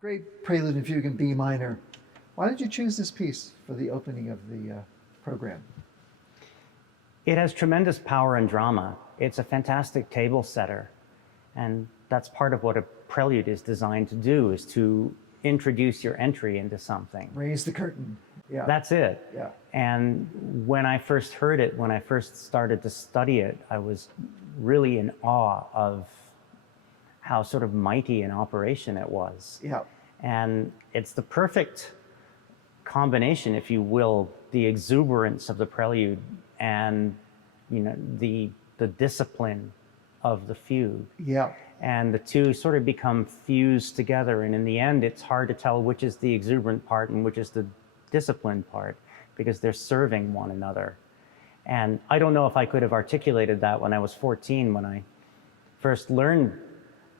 Great Prelude and Fugue in B minor. Why did you choose this piece for the opening of the program? It has tremendous power and drama. It's a fantastic table setter. And that's part of what a prelude is designed to do, is to introduce your entry into something. Raise the curtain. Yeah. That's it. Yeah. And when I first heard it, when I first started to study it, I was really in awe of how sort of mighty an operation it was. Yeah. And it's the perfect combination, if you will, the exuberance of the prelude and, you know, the discipline of the fugue. Yeah. And the two sort of become fused together. And in the end, it's hard to tell which is the exuberant part and which is the disciplined part, because they're serving one another. And I don't know if I could have articulated that when I was 14, when I first learned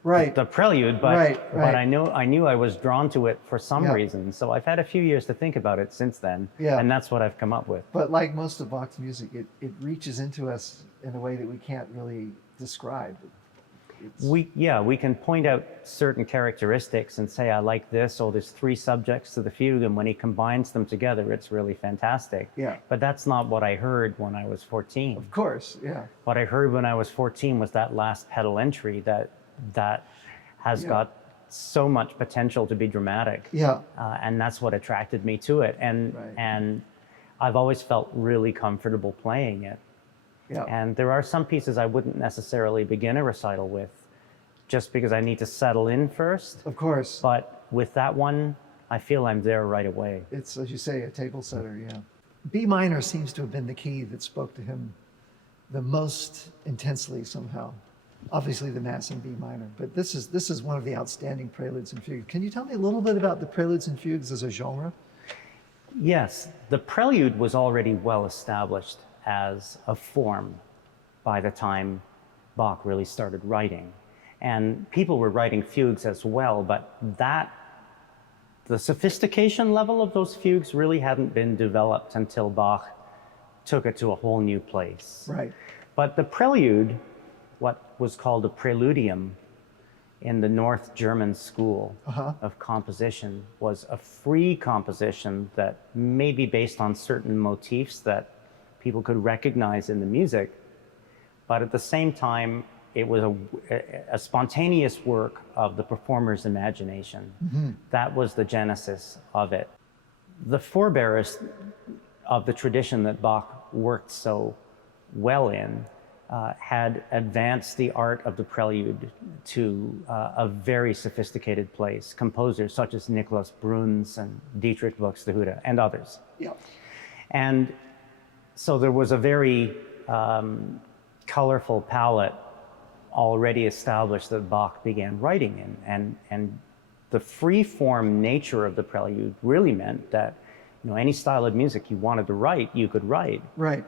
the prelude, but I knew I was drawn to it for some reason. So I've had a few years to think about it since then, and that's what I've come up with. But like most of Bach's music, it reaches into us in a way that we can't really describe. We can point out certain characteristics and say, I like this, or there's three subjects to the fugue, and when he combines them together, it's really fantastic. Yeah. But that's not what I heard when I was 14. Of course, yeah. What I heard when I was 14 was that last pedal entry that has got so much potential to be dramatic. Yeah. And that's what attracted me to it. And I've always felt really comfortable playing it. Yeah. And there are some pieces I wouldn't necessarily begin a recital with, just because I need to settle in first. Of course. But with that one, I feel I'm there right away. It's, as you say, a table setter, yeah. B minor seems to have been the key that spoke to him the most intensely somehow. Obviously the Mass in B minor, but this is one of the outstanding preludes and fugues. Can you tell me a little bit about the preludes and fugues as a genre? Yes, the prelude was already well established as a form by the time Bach really started writing. And people were writing fugues as well, but the sophistication level of those fugues really hadn't been developed until Bach took it to a whole new place. Right. But the prelude, what was called a preludium in the North German school of composition, was a free composition that may be based on certain motifs that people could recognize in the music, but at the same time, it was a spontaneous work of the performer's imagination. Mm-hmm. That was the genesis of it. The forebearers of the tradition that Bach worked so well in had advanced the art of the prelude to a very sophisticated place. Composers such as Nikolaus Bruns and Dietrich Buxtehude and others. Yeah. And so there was a very colorful palette already established that Bach began writing in. And the free-form nature of the prelude really meant that, you know, any style of music you wanted to write, you could write. Right.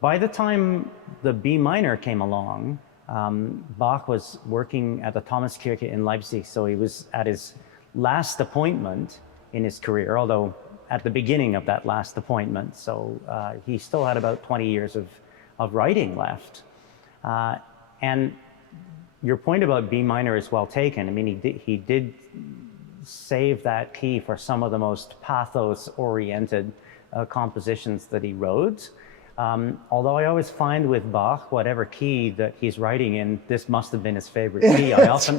By the time the B minor came along, Bach was working at the Thomaskirche in Leipzig, so he was at his last appointment in his career, although at the beginning of that last appointment, so he still had about 20 years of writing left. And your point about B minor is well taken. I mean, he did save that key for some of the most pathos-oriented compositions that he wrote. Although I always find with Bach, whatever key that he's writing in, this must have been his favorite key. I often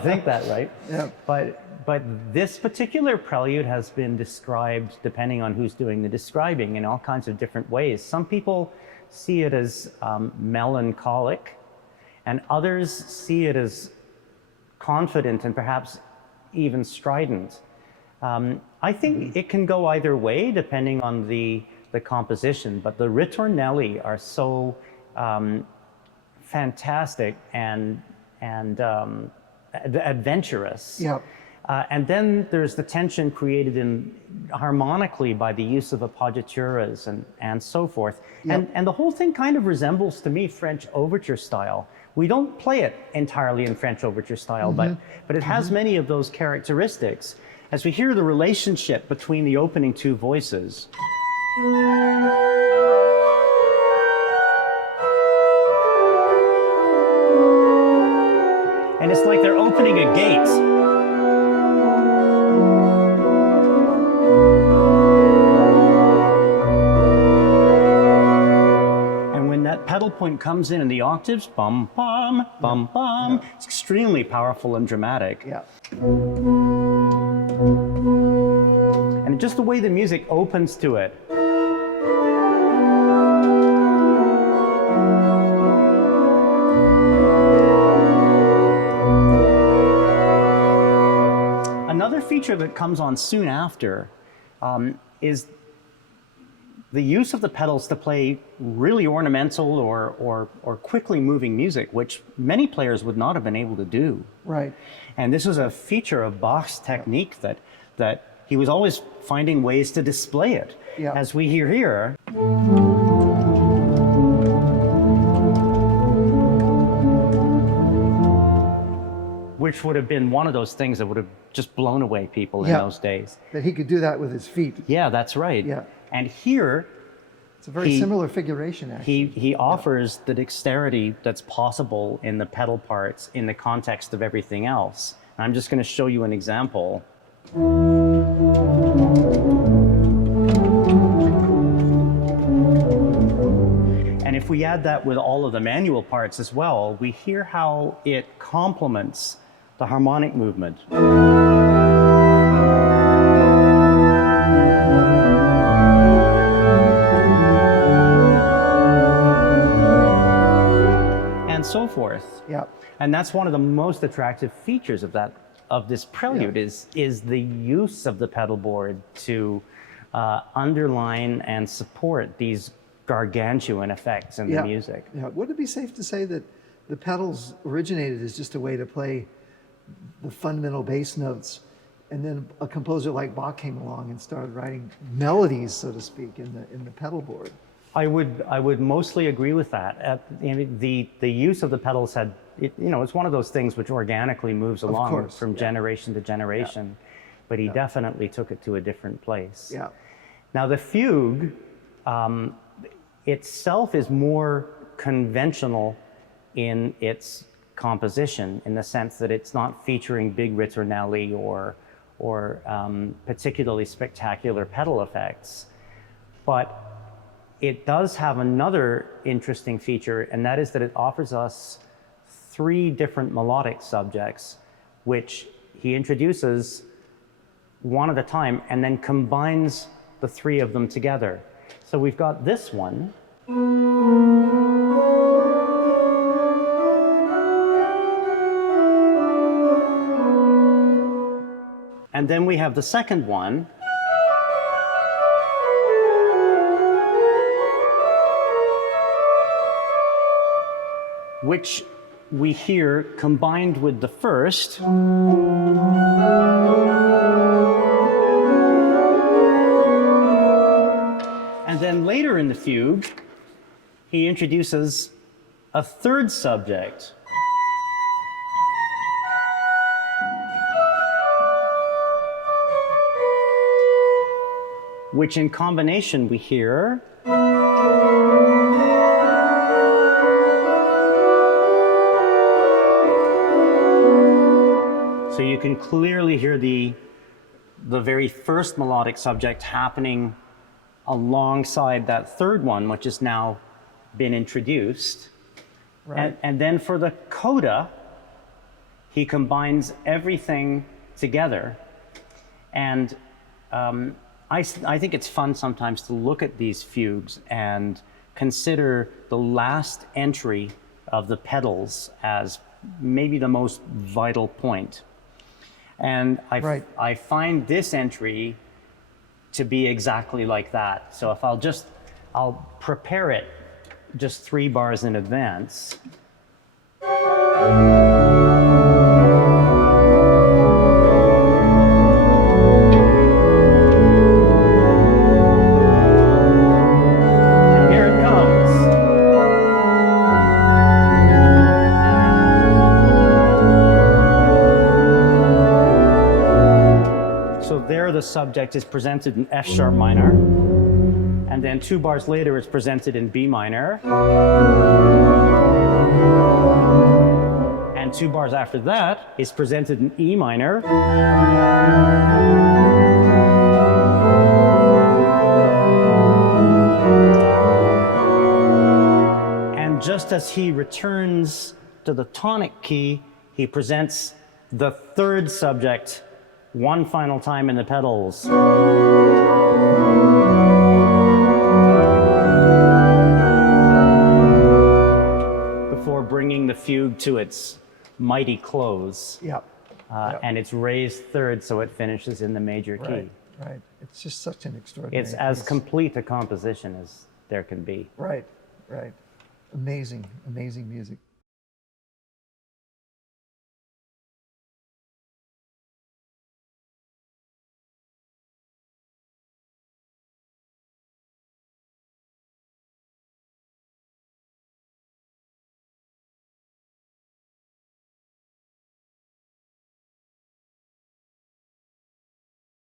think that, right? Yeah. But this particular prelude has been described, depending on who's doing the describing, in all kinds of different ways. Some people see it as melancholic, and others see it as confident and perhaps even strident. I think it can go either way, depending on the composition, but the ritornelli are so fantastic and adventurous. Yeah. And then there's the tension created harmonically by the use of appoggiaturas and so forth. Yep. And the whole thing kind of resembles, to me, French overture style. We don't play it entirely in French overture style, but it has many of those characteristics. As we hear the relationship between the opening two voices, and it's like they're opening a gate. that pedal point comes in the octaves, bum, bum, bum, bum. It's extremely powerful and dramatic. Yeah. And just the way the music opens to it. Another feature that comes on soon after is the use of the pedals to play really ornamental or quickly moving music, which many players would not have been able to do. Right. And this was a feature of Bach's technique that he was always finding ways to display it. Yeah. As we hear here. Which would have been one of those things that would have just blown away people in those days. That he could do that with his feet. Yeah, that's right. Yeah. And here, it's a very similar figuration, actually. He offers the dexterity that's possible in the pedal parts in the context of everything else. And I'm just going to show you an example. And if we add that with all of the manual parts as well, we hear how it complements the harmonic movement. And so forth. Yeah. And that's one of the most attractive features of this prelude is the use of the pedal board to underline and support these gargantuan effects in the music. Yeah. Would it be safe to say that the pedals originated as just a way to play the fundamental bass notes, and then a composer like Bach came along and started writing melodies, so to speak, in the pedal board? I would mostly agree with that. The use of the pedals had, it's one of those things which organically moves along from generation to generation, but he definitely took it to a different place. Yeah. Now the fugue itself is more conventional in its composition, in the sense that it's not featuring big ritornelli or particularly spectacular pedal effects, but it does have another interesting feature, and that is that it offers us 3 different melodic subjects, which he introduces one at a time and then combines the 3 of them together. So we've got this one. And then we have the second one. Which we hear combined with the first. And then later in the fugue, he introduces a 3rd subject. Which in combination we hear. So you can clearly hear the very first melodic subject happening alongside that 3rd one, which has now been introduced. Right. And then for the coda, he combines everything together. And I think it's fun sometimes to look at these fugues and consider the last entry of the pedals as maybe the most vital point. And I find this entry to be exactly like that. So if I'll prepare it just 3 bars in advance. And here it comes. So there the subject is presented in F sharp minor, and then 2 bars later it's presented in B minor, and 2 bars after that is presented in E minor, And just as he returns to the tonic key, he presents the third subject one final time in the pedals. Before bringing the fugue to its mighty close. Yep. And it's raised third, so it finishes in the major key. Right, right. It's just such an extraordinary It's as piece. complete a composition as there can be. Right, right. Amazing, amazing music.